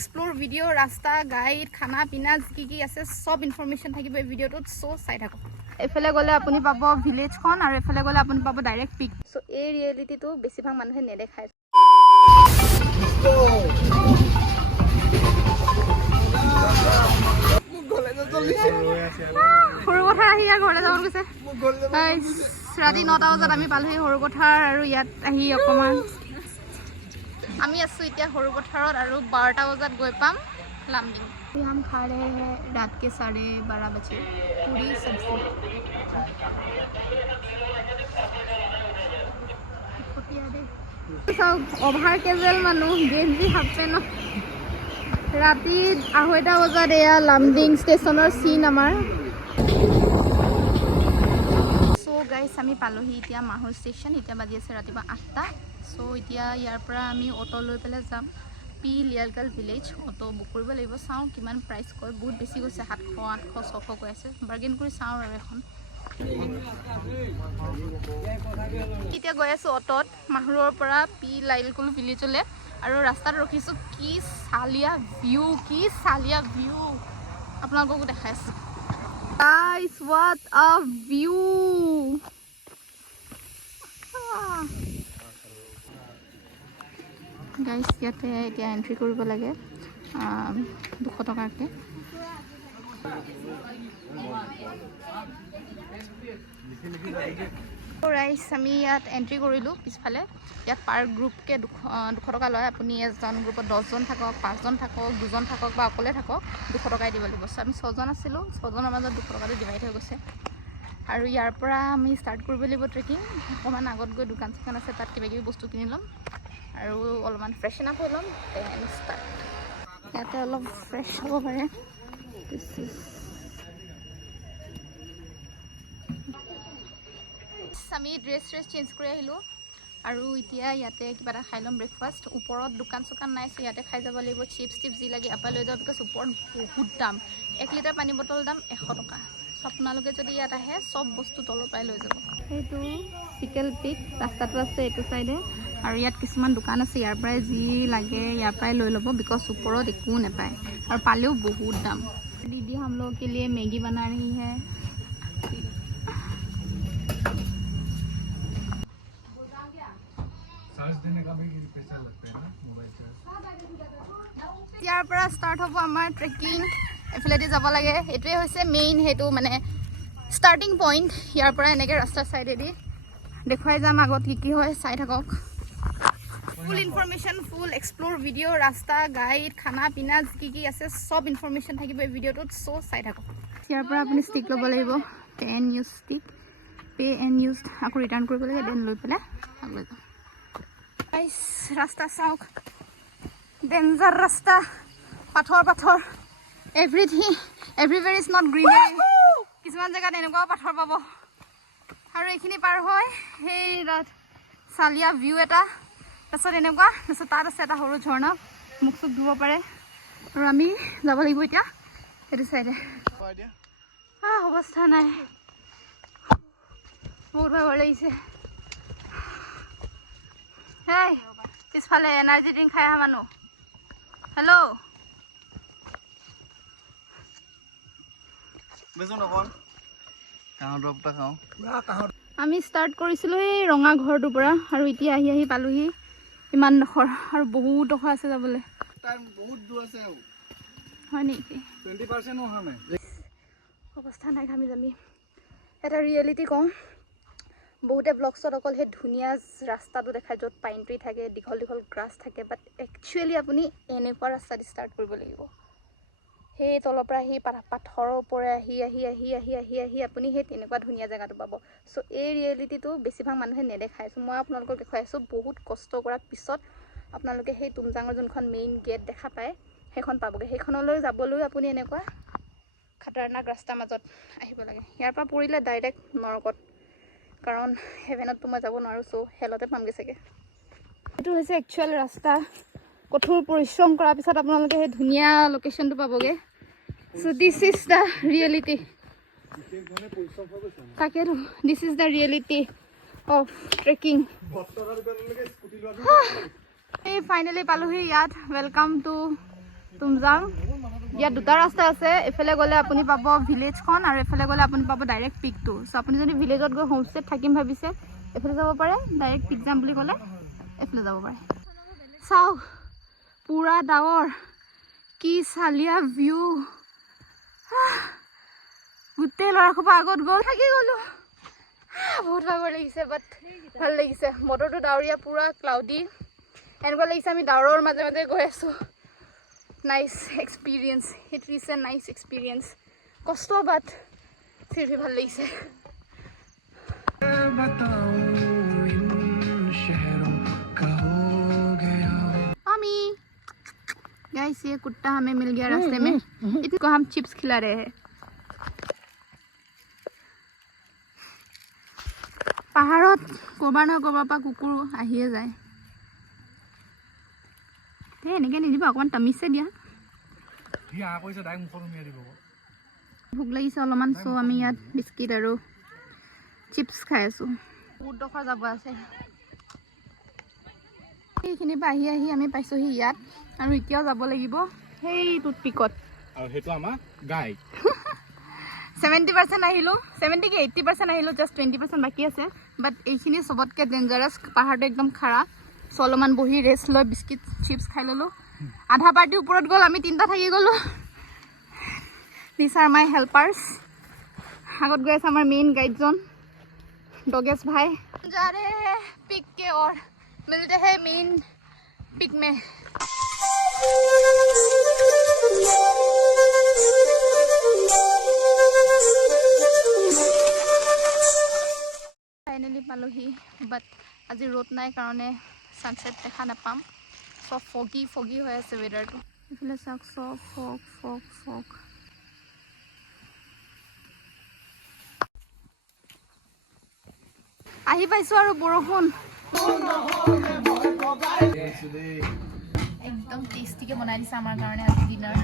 explore video' ৰাস্তা guide খানা পিনা কি আছে সব ইনফৰমেশ্যন থাকিব এই ভিডিঅ'টোত চ' চাই থাকক এফালে গ'লে আপুনি পাব ভিলেজখন আৰু এফালে গ'লে আপুনি পাব ডাইৰেক্ট পিক চ' এই ৰিয়েলিটিটো বেছিভাগ মানুহে নেদেখায় সৰু পথাৰ আহি ঘৰলৈ যাব গৈছে ৰাতি 9টা বজাত আমি পালোহি সৰু পথাৰ আৰু ইয়াত আহি অকণমান আমি আছোঁ এতিয়া সৰু পথাৰত আৰু 12টা বজাত গৈ পাম লামডিং हम खा रहे हैं रात के 12:30 बजे पूरी सब्जी অভাৰ কেজুৱেল মানুহ গেঞ্জি হাফ পেণ্ট ৰাতি 2:30 বজাত এয়া লামডিং ষ্টেচনৰ চিন আমাৰ চ' গাইছ আমি পালোহি এতিয়া মাহুৰ ষ্টেচন এতিয়া বাজি আছে ৰাতিপুৱা 8টা চ' এতিয়া ইয়াৰ পৰা আমি অটো লৈ পেলাই যাম পি লিয়ালকাল ভিলেজ অটো বুক কৰিব লাগিব চাওঁ কিমান প্ৰাইচ কয় বহুত বেছি গৈছে 700 800 600 কৈ আছে বাৰ্গেন কৰি চাওঁ আৰু এখন এতিয়া গৈ আছোঁ অটত মাহুৰৰ পৰা পি লাইলকুল ভিলেজলৈ আৰু ৰাস্তাত ৰখিছোঁ কি চালিয়া ভিউ আপোনালোককো দেখাই আছোঁ গাইছ what a view গাইছ ইয়াতে এতিয়া এন্ট্ৰি কৰিব লাগে 200 টকাকৈ ৰাইজ আমি ইয়াত এন্ট্ৰি কৰিলোঁ পিছফালে ইয়াত পাৰ গ্ৰুপকৈ 200 টকা লয় আপুনি এজন গ্ৰুপত 10জন থাকক 5জন থাকক 2জন থাকক বা অকলে থাকক 200 টকাই দিব লাগিব আমি 6জন আছিলোঁ 6জনৰ মাজত 200 টকাটো ডিভাইড হৈ গৈছে আৰু ইয়াৰ পৰা আমি ষ্টাৰ্ট কৰিব লাগিব ট্ৰেকিং অকণমান আগত গৈ দোকান চোকান আছে তাত কিবা কিবি বস্তু কিনি ল'ম আৰু অলপমান ফ্ৰেছন আপ হৈ ল'ম দেন ষ্টাৰ্ট ইয়াতে অলপ ফ্ৰেছ হ'ব পাৰে আমি ড্ৰেছ চেঞ্জ কৰি আহিলোঁ আৰু এতিয়া ইয়াতে কিবা এটা খাই ল'ম ব্ৰেকফাষ্ট ওপৰত দোকান চোকান নাই চ' ইয়াতে খাই যাব লাগিব চিপছ যি লাগে আপা লৈ যাওঁ বিকজ ওপৰত বহুত দাম 1 লিটাৰ পানী বটল দাম 100 টকা চ' আপোনালোকে যদি ইয়াত আহে চব বস্তু তলৰ পৰাই লৈ যাব সেইটো চিকেল পিক ৰাস্তাটো আছে এইটো চাইডে আৰু ইয়াত কিছুমান দোকান আছে ইয়াৰ পৰাই যি লাগে ইয়াৰ পৰাই লৈ ল'ব বিকজ ওপৰত একো নাপায় আৰু পালেও বহুত দাম दीदी हम लोग के लिए मैगी बना रही है ইয়াৰ পৰা ষ্টাৰ্ট হ'ব আমাৰ ট্ৰেকিং এফালেদি যাব লাগে এইটোৱে হৈছে মেইন সেইটো মানে ষ্টাৰ্টিং পইণ্ট ইয়াৰ পৰা এনেকৈ ৰাস্তাৰ ছাইডেদি দেখুৱাই যাম আগত কি হয় চাই থাকক ফুল ইনফৰমেশ্যন ফুল এক্সপ্লোৰ ভিডিঅ' ৰাস্তা গাইড খানা পিনা কি আছে সব ইনফৰমেশ্যন থাকিব এই ভিডিঅ'টোত চ' চাই থাকক ইয়াৰ পৰা আপুনি ষ্টিক ল'ব লাগিব 10 use stick pay and use আকৌ ৰিটাৰ্ণ কৰিব লাগে দেন লৈ পেলাই লৈ যাম ৰাস্তা চাওক ডেঞ্জাৰ ৰাস্তা পাথৰ এভৰিৱেৰ ইজ নট গ্ৰীনাৰী কিছুমান জেগাত এনেকুৱাও পাথৰ পাব আৰু এইখিনি পাৰ হয় সেই চালিয়া ভিউ এটা তাৰপিছত এনেকুৱা তাৰপিছত তাত আছে এটা সৰু ঝৰ্ণা মুখ চুখ ধুব পাৰে আৰু আমি যাব লাগিব এতিয়া এইটো চাইডে অৱস্থা নাই বহুত ভাগৰ লাগিছে হেই পিছফালে এনাৰ্জি ড্ৰিংক খাই অহা মানুহ হেল্ল' আমি ষ্টাৰ্ট কৰিছিলোঁ এই ৰঙা ঘৰটোৰ পৰা আৰু এতিয়া আহি পালোহি ইমান ডোখৰ আৰু বহুত ডোখৰ আছে যাবলৈ হয় নেকি অৱস্থা নাই ঘামি জামি এটা ৰিয়েলিটি কওঁ বহুতে ব্লগছত অকল সেই ধুনীয়া ৰাস্তাটো দেখায় য'ত পাইন ট্ৰী থাকে দীঘল গ্ৰাছ থাকে বাট একচুৱেলি আপুনি এনেকুৱা ৰাস্তাত ষ্টাৰ্ট কৰিব লাগিব সেই তলৰ পৰা আহি পাথৰৰ ওপৰে আহি আপুনি সেই তেনেকুৱা ধুনীয়া জেগাটো পাব চ' এই ৰিয়েলিটিটো বেছিভাগ মানুহে নেদেখায় চ' মই আপোনালোকক দেখুৱাই আছোঁ বহুত কষ্ট কৰাৰ পিছত আপোনালোকে সেই তুমজাঙৰ যোনখন মেইন গেট দেখা পায় সেইখন পাবগৈ সেইখনলৈ যাবলৈ আপুনি এনেকুৱা খাতাৰনাক ৰাস্তাৰ মাজত আহিব লাগে ইয়াৰ পৰা পৰিলে ডাইৰেক্ট নৰকত কাৰণ হেভেনততো মই যাব নোৱাৰোঁ চ' হেলতে পামগৈ চাগে এইটো হৈছে একচুৱেল ৰাস্তা কঠোৰ পৰিশ্ৰম কৰাৰ পিছত আপোনালোকে সেই ধুনীয়া লোকেশ্যনটো পাবগৈ so' this is the reality তাকেতো this is the reality of trekking এই ফাইনেলি পালোহি ইয়াত ৱেলকাম টু তুমজাং ইয়াত দুটা ৰাস্তা আছে এফালে গ'লে আপুনি পাব ভিলেজখন আৰু এফালে গ'লে আপুনি পাব ডাইৰেক্ট পিকটো চ' আপুনি যদি ভিলেজত গৈ হোমষ্টেত থাকিম ভাবিছে এফালে যাব পাৰে ডাইৰেক্ট পিক যাম বুলি ক'লে এফালে যাব পাৰে চাওক পুৰা ডাৱৰ কি চালিয়া ভিউ গোটেই ল'ৰাসোপা আগত গ'ল থাকি গ'লো বহুত ভাগৰ লাগিছে বাট ভাল লাগিছে বতৰটো ডাৱৰীয়া পুৰা ক্লাউডি এনেকুৱা লাগিছে আমি ডাৱৰৰ মাজে মাজে গৈ আছোঁ nice experience it is a nice experience কষ্ট বাট ফিৰ ভাল লাগিছে मामी गाइस ये कुत्ता हमें मिल गया रास्ते में इनको हम चिप्स खिला रहे हैं পাহাৰত ক'ৰবাৰ নহয় ক'ৰবাৰ পৰা কুকুৰ আহিয়ে যায় এই এনেকৈ নিদিবা অকণমান টামিছে দিয়া ভোক লাগিছে অলপমান চ' আমি ইয়াত বিস্কিট আৰু চিপছ খাই আছোঁ বহুত ডোখৰ যাব আছে সেইখিনিৰ পৰা আহি আহি আমি পাইছোঁহি ইয়াত আৰু এতিয়াও যাব লাগিব সেইটোত পিকত আৰু সেইটো আমাৰ গাইড 70% আহিলোঁ 70 কি 80% আহিলোঁ জাষ্ট 20% বাকী আছে বাট এইখিনি চবতকৈ ডেঞ্জাৰাছ পাহাৰটো একদম খাৰা চ' অলপমান বহি ৰেষ্ট লৈ বিস্কিট চিপছ খাই ল'লোঁ আধা পাৰ্টি ওপৰত গ'ল আমি তিনিটা থাকি গ'লোঁ দিছ আৰ মাই হেল্পাৰ্ছ আগত গৈ আছে আমাৰ মেইন গাইডজন डोगेश भाई जा रहे हैं पिक के और मिलते हैं मेन पिक में फाइनली पालोহি বাট আজি ৰ'দ নাই কাৰণে সানসেট দেখা নাপাম সব ফগি ফগি হৈ আছে ওয়েদাৰটো ইফালে চাওক সব ফগ ফগ ফগ আহি পাইছো আৰু বৰষুণ একদম টেষ্টিকে বনাই দিছে আমাৰ কাৰণে আজি ডিনাৰ